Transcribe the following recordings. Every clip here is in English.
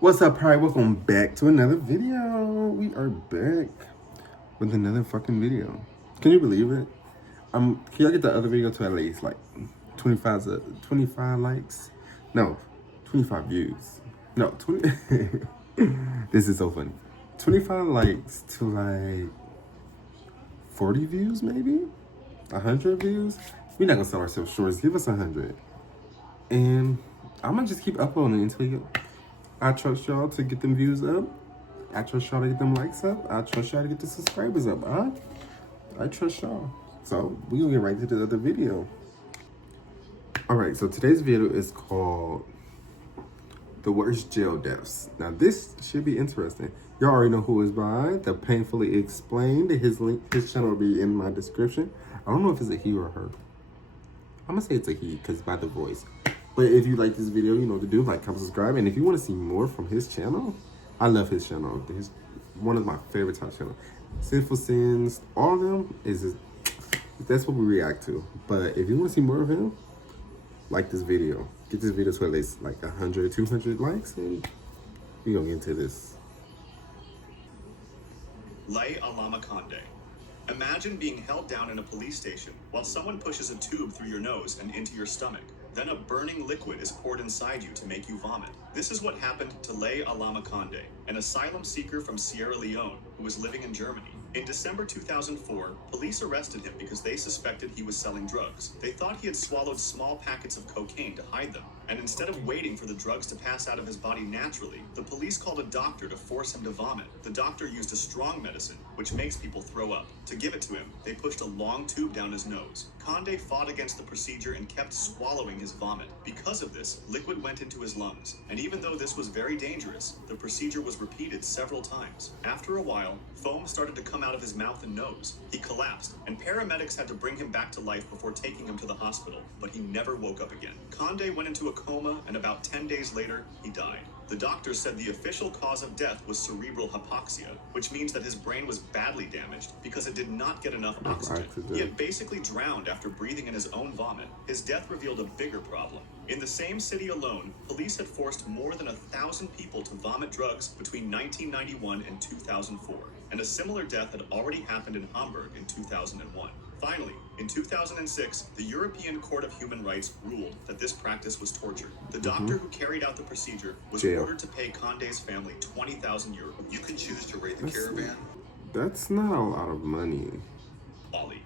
What's up, Pride? Welcome back to another video. We are back with another fucking video. Can you believe it? Can y'all get the other video to at least like 25 likes? No, 25 views. No, 20. This is so funny. 25 likes to like 40 views, maybe 100 views. We're not gonna sell ourselves short. Give us 100, and I'm gonna just keep uploading until I trust y'all to get them views up. I trust y'all to get them likes up. I trust y'all to get the subscribers up. I trust y'all. So we gonna get right to the other video. All right, so today's video is called The Worst Jail Deaths. Now this should be interesting. Y'all already know who is by. The Painfully Explained. His channel will be in my description. I don't know if it's a he or a her. I'm gonna say it's a he because by the voice. But if you like this video, you know what to do. Like, comment, subscribe. And if you want to see more from his channel, I love his channel. He's one of my favorite top channels. Sinful Sins, all of them, that's what we react to. But if you want to see more of him, like this video. Get this video to at least like 100, 200 likes. And we're going to get into this. Lay Alama Conde. Imagine being held down in a police station while someone pushes a tube through your nose and into your stomach. Then a burning liquid is poured inside you to make you vomit. This is what happened to Lay Alama Conde, an asylum seeker from Sierra Leone who was living in Germany. In December 2004, police arrested him because they suspected he was selling drugs. They thought he had swallowed small packets of cocaine to hide them, and instead of waiting for the drugs to pass out of his body naturally, the police called a doctor to force him to vomit. The doctor used a strong medicine, which makes people throw up. To give it to him, they pushed a long tube down his nose. Conde fought against the procedure and kept swallowing his vomit. Because of this, liquid went into his lungs, and even though this was very dangerous, the procedure was repeated several times. After a while, foam started to come out of his mouth and nose. He collapsed, and paramedics had to bring him back to life before taking him to the hospital, but he never woke up again. Conde went into a coma, and about 10 days later, he died. The doctor said the official cause of death was cerebral hypoxia, which means that his brain was badly damaged because it did not get enough oxygen. He had basically drowned after breathing in his own vomit. His death revealed a bigger problem. In the same city alone, police had forced more than 1,000 people to vomit drugs between 1991 and 2004, and a similar death had already happened in Hamburg in 2001. Finally, in 2006, the European Court of Human Rights ruled that this practice was torture. The doctor who carried out the procedure was ordered to pay Conde's family 20,000 euros. You can choose to raid the caravan. That's not a lot of money. Wali.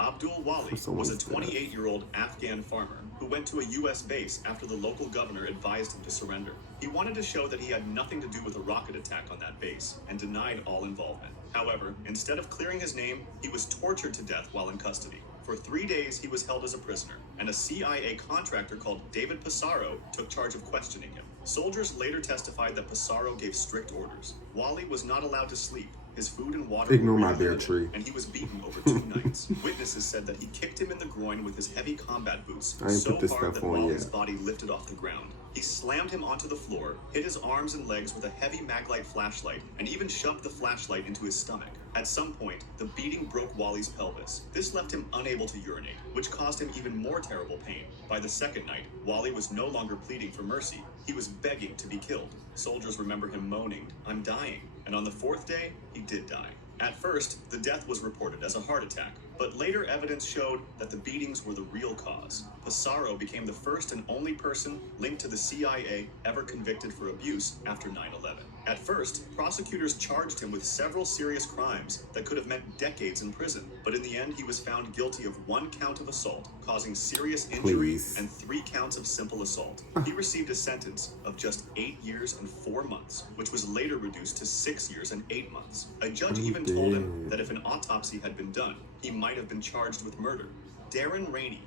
Abdul Wali was a 28-year-old Afghan farmer who went to a U.S. base after the local governor advised him to surrender. He wanted to show that he had nothing to do with a rocket attack on that base and denied all involvement. However, instead of clearing his name, he was tortured to death while in custody. For 3 days, he was held as a prisoner, and a CIA contractor called David Pissarro took charge of questioning him. Soldiers later testified that Pissarro gave strict orders. Wali was not allowed to sleep. His food and water Ignore were my really bear limited, tree. and he was beaten over 2 nights. Witnesses said that he kicked him in the groin with his heavy combat boots so hard that Wali's body lifted off the ground. He slammed him onto the floor, hit his arms and legs with a heavy maglite flashlight, and even shoved the flashlight into his stomach. At some point, the beating broke Wali's pelvis. This left him unable to urinate, which caused him even more terrible pain. By the second night, Wali was no longer pleading for mercy. He was begging to be killed. Soldiers remember him moaning, "I'm dying." And on the 4th day, he did die. At first, the death was reported as a heart attack, but later evidence showed that the beatings were the real cause. Pissarro became the first and only person linked to the CIA ever convicted for abuse after 9/11. At first, prosecutors charged him with several serious crimes that could have meant decades in prison, but in the end he was found guilty of 1 count of assault, causing serious injury, and 3 counts of simple assault. He received a sentence of just 8 years and 4 months, which was later reduced to 6 years and 8 months. A judge even told him that if an autopsy had been done, he might have been charged with murder. Darren Rainey.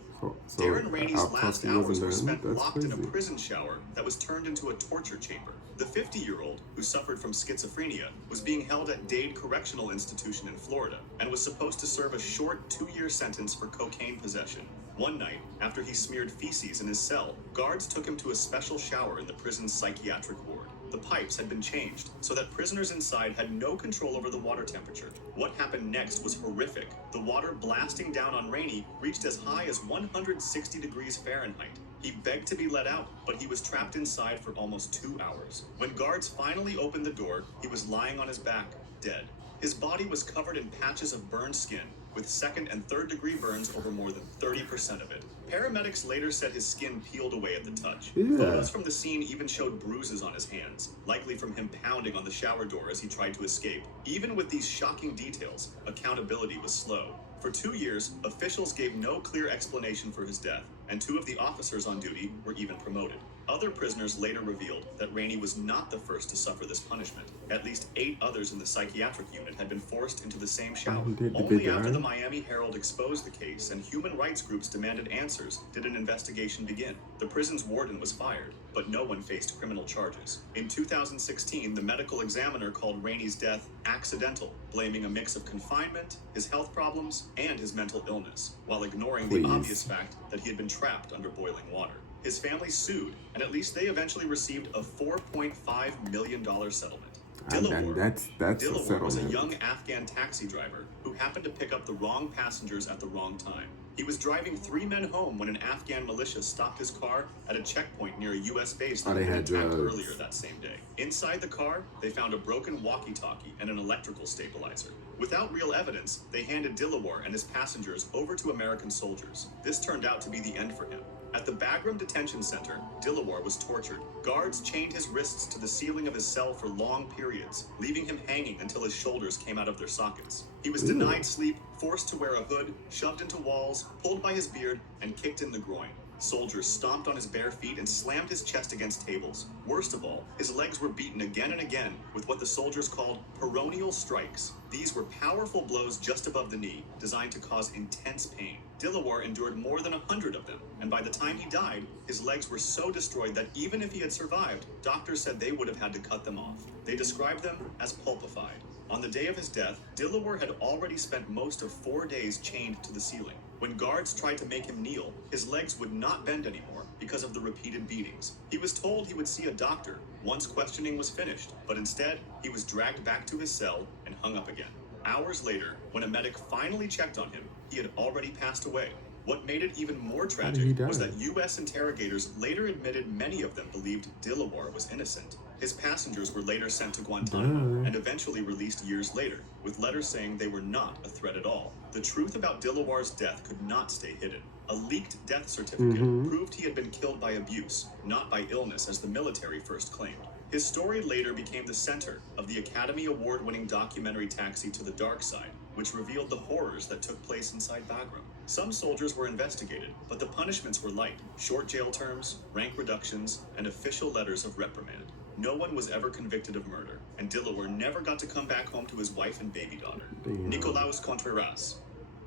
Darren Rainey's last hours were spent locked in a prison shower that was turned into a torture chamber. The 50-year-old, who suffered from schizophrenia, was being held at Dade Correctional Institution in Florida and was supposed to serve a short 2-year sentence for cocaine possession. One night, after he smeared feces in his cell, guards took him to a special shower in the prison's psychiatric ward. The pipes had been changed so that prisoners inside had no control over the water temperature. What happened next was horrific. The water blasting down on Rainey reached as high as 160 degrees Fahrenheit. He begged to be let out, but he was trapped inside for almost 2 hours. When guards finally opened the door, he was lying on his back, dead. His body was covered in patches of burned skin, with second and third degree burns over more than 30% of it. Paramedics later said his skin peeled away at the touch. Yeah. Photos from the scene even showed bruises on his hands, likely from him pounding on the shower door as he tried to escape. Even with these shocking details, accountability was slow. For 2 years, officials gave no clear explanation for his death, and 2 of the officers on duty were even promoted. Other prisoners later revealed that Rainey was not the first to suffer this punishment. At least 8 others in the psychiatric unit had been forced into the same shower. Only after the Miami Herald exposed the case and human rights groups demanded answers did an investigation begin. The prison's warden was fired, but no one faced criminal charges. In 2016, the medical examiner called Rainey's death accidental, blaming a mix of confinement, his health problems, and his mental illness, while ignoring the obvious fact that he had been trapped under boiling water. His family sued, and at least they eventually received a $4.5 million settlement. Dilawar was a young Afghan taxi driver who happened to pick up the wrong passengers at the wrong time. He was driving 3 men home when an Afghan militia stopped his car at a checkpoint near a U.S. base that had been attacked earlier that same day. Inside the car, they found a broken walkie-talkie and an electrical stabilizer. Without real evidence, they handed Dilawar and his passengers over to American soldiers. This turned out to be the end for him. At the Bagram Detention Center, Dilawar was tortured. Guards chained his wrists to the ceiling of his cell for long periods, leaving him hanging until his shoulders came out of their sockets. He was denied sleep, forced to wear a hood, shoved into walls, pulled by his beard, and kicked in the groin. Soldiers stomped on his bare feet and slammed his chest against tables. Worst of all, his legs were beaten again and again with what the soldiers called peroneal strikes. These were powerful blows just above the knee, designed to cause intense pain. Dilawar endured more than 100 of them, and by the time he died, his legs were so destroyed that even if he had survived, doctors said they would have had to cut them off. They described them as pulpified. On the day of his death, Dilawar had already spent most of 4 days chained to the ceiling. When guards tried to make him kneel, his legs would not bend anymore because of the repeated beatings. He was told he would see a doctor once questioning was finished, but instead, he was dragged back to his cell and hung up again. Hours later, when a medic finally checked on him, he had already passed away. What made it even more tragic was that U.S. interrogators later admitted many of them believed Dilawar was innocent. His passengers were later sent to Guantanamo and eventually released years later, with letters saying they were not a threat at all. The truth about Dilawar's death could not stay hidden. A leaked death certificate proved he had been killed by abuse, not by illness as the military first claimed. His story later became the center of the Academy Award-winning documentary Taxi to the Dark Side, which revealed the horrors that took place inside Bagram. Some soldiers were investigated, but the punishments were light: short jail terms, rank reductions, and official letters of reprimand. No one was ever convicted of murder, and Dilawar never got to come back home to his wife and baby daughter. Nicolaus Contreras.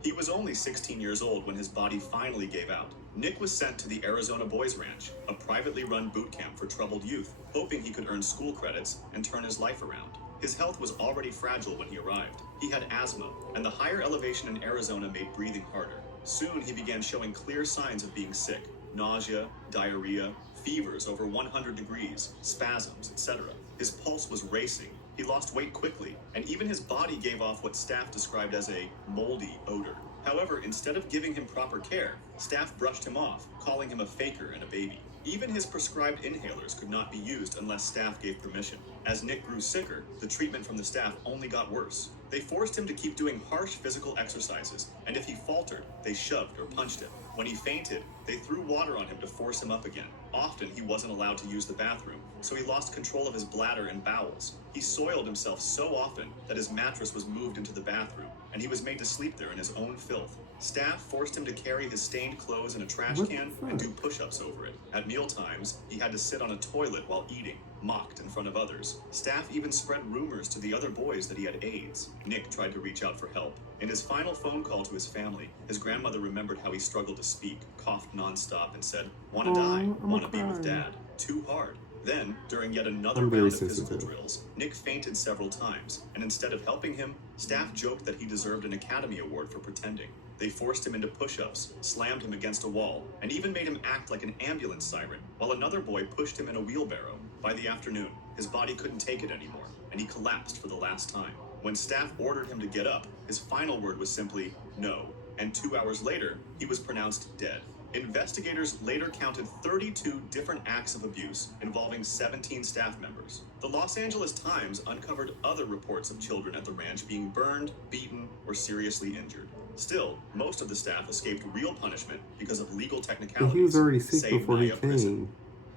He was only 16 years old when his body finally gave out. Nick was sent to the Arizona Boys Ranch, a privately run boot camp for troubled youth, hoping he could earn school credits and turn his life around. His health was already fragile when he arrived. He had asthma, and the higher elevation in Arizona made breathing harder. Soon he began showing clear signs of being sick: nausea, diarrhea, fevers over 100 degrees, spasms, etc. His pulse was racing. He lost weight quickly, and even his body gave off what staff described as a moldy odor. However, instead of giving him proper care, staff brushed him off, calling him a faker and a baby. Even his prescribed inhalers could not be used unless staff gave permission. As Nick grew sicker, the treatment from the staff only got worse. They forced him to keep doing harsh physical exercises, and if he faltered, they shoved or punched him. When he fainted, they threw water on him to force him up again. Often, he wasn't allowed to use the bathroom, so he lost control of his bladder and bowels. He soiled himself so often that his mattress was moved into the bathroom, and he was made to sleep there in his own filth. Staff forced him to carry his stained clothes in a trash can and do push-ups over it. At mealtimes, he had to sit on a toilet while eating, mocked in front of others. Staff even spread rumors to the other boys that he had AIDS. Nick tried to reach out for help. In his final phone call to his family, his grandmother remembered how he struggled to speak, coughed nonstop, and said, "Wanna die, wanna be with Dad. Too hard." Then, during yet another round of physical drills, Nick fainted several times, and instead of helping him, staff joked that he deserved an Academy Award for pretending. They forced him into push-ups, slammed him against a wall, and even made him act like an ambulance siren, while another boy pushed him in a wheelbarrow. By the afternoon, his body couldn't take it anymore, and he collapsed for the last time. When staff ordered him to get up, his final word was simply, "no," and 2 hours later, he was pronounced dead. Investigators later counted 32 different acts of abuse involving 17 staff members. The Los Angeles Times uncovered other reports of children at the ranch being burned, beaten, or seriously injured. Still, most of the staff escaped real punishment because of legal technicalities. But he was already sick before he came.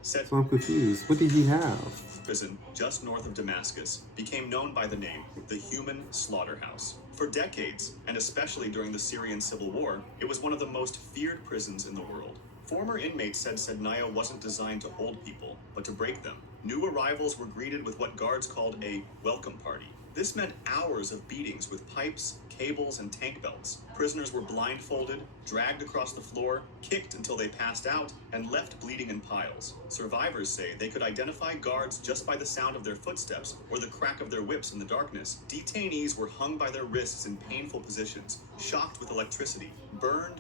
So I'm confused. What did he have? Prison just north of Damascus became known by the name the Human Slaughterhouse. For decades, and especially during the Syrian Civil War, it was one of the most feared prisons in the world. Former inmates said Sednaya wasn't designed to hold people, but to break them. New arrivals were greeted with what guards called a welcome party. This meant hours of beatings with pipes, cables, and tank belts. Prisoners were blindfolded, dragged across the floor, kicked until they passed out, and left bleeding in piles. Survivors say they could identify guards just by the sound of their footsteps or the crack of their whips in the darkness. Detainees were hung by their wrists in painful positions, shocked with electricity, burned,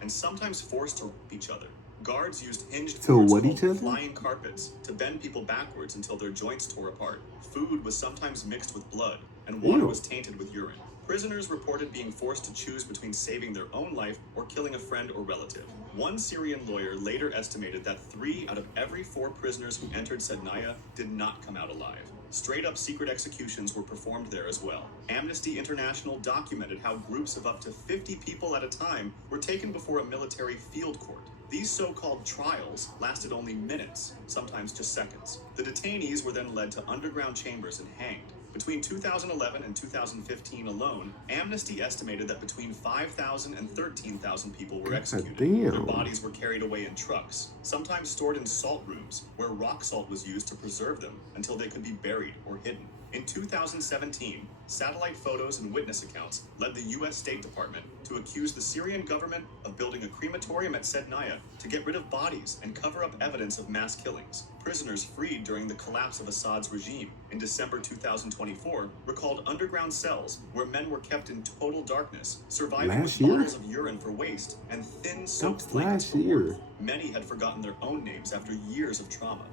and sometimes forced to rape each other. Guards used hinged boards called flying carpets to bend people backwards until their joints tore apart. Food was sometimes mixed with blood, and water was tainted with urine. Prisoners reported being forced to choose between saving their own life or killing a friend or relative. One Syrian lawyer later estimated that 3 out of every 4 prisoners who entered Sednaya did not come out alive. Straight-up secret executions were performed there as well. Amnesty International documented how groups of up to 50 people at a time were taken before a military field court. These so-called trials lasted only minutes, sometimes just seconds. The detainees were then led to underground chambers and hanged. Between 2011 and 2015 alone, Amnesty estimated that between 5,000 and 13,000 people were executed. Their bodies were carried away in trucks, sometimes stored in salt rooms, where rock salt was used to preserve them until they could be buried or hidden. In 2017, satellite photos and witness accounts led the U.S. State Department to accuse the Syrian government of building a crematorium at Sednaya to get rid of bodies and cover up evidence of mass killings. Prisoners freed during the collapse of Assad's regime in December 2024 recalled underground cells where men were kept in total darkness, surviving with bottles of urine for waste and thin soaked blankets for warmth. Many had forgotten their own names after years of trauma.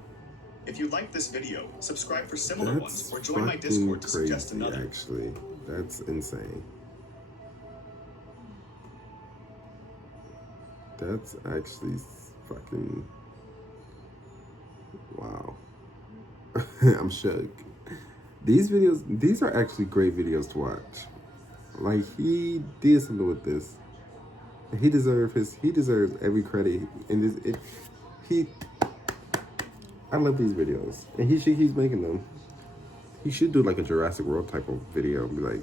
If you like this video, subscribe for similar ones or join my Discord to suggest another. Actually, that's insane. That's actually fucking wow. I'm shook. These are actually great videos to watch. Like, he did something with this. He deserves every credit. And I love these videos, and he should keep making them. He should do like a Jurassic World type of video, be like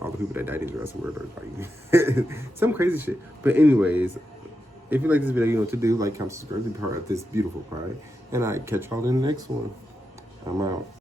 all the people that died in Jurassic World are like some crazy shit. But anyways, if you like this video, you know what to do. Like, comment, subscribe, be part of this beautiful pride, and I catch y'all in the next one. I'm out.